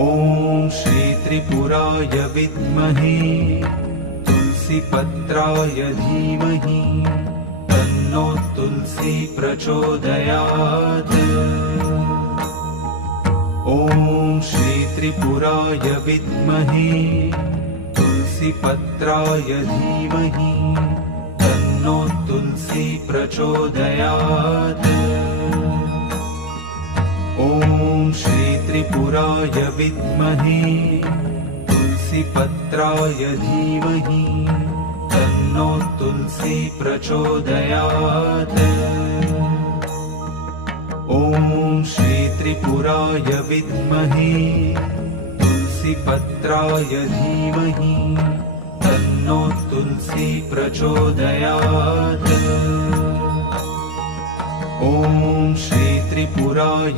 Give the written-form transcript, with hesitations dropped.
ॐ श्री त्रिपुराय विद्महे तुलसीपत्राय धीमहि तन्नो तुलसी प्रचोदयात्। ॐ श्री त्रिपुराय विद्महे तुलसीपत्राय धीमहि तन्नो तुलसी प्रचोदयात्। ॐ श्री त्रिपुराय विद्महे तुलसीपत्राय धीमहि तन्नो तुलसी प्रचोदयात्। ॐ श्री त्रिपुराय विद्महे तुलसीपत्राय धीमहि तन्नो तुलसी प्रचोदयात्। ॐ श्री त्रिपुराय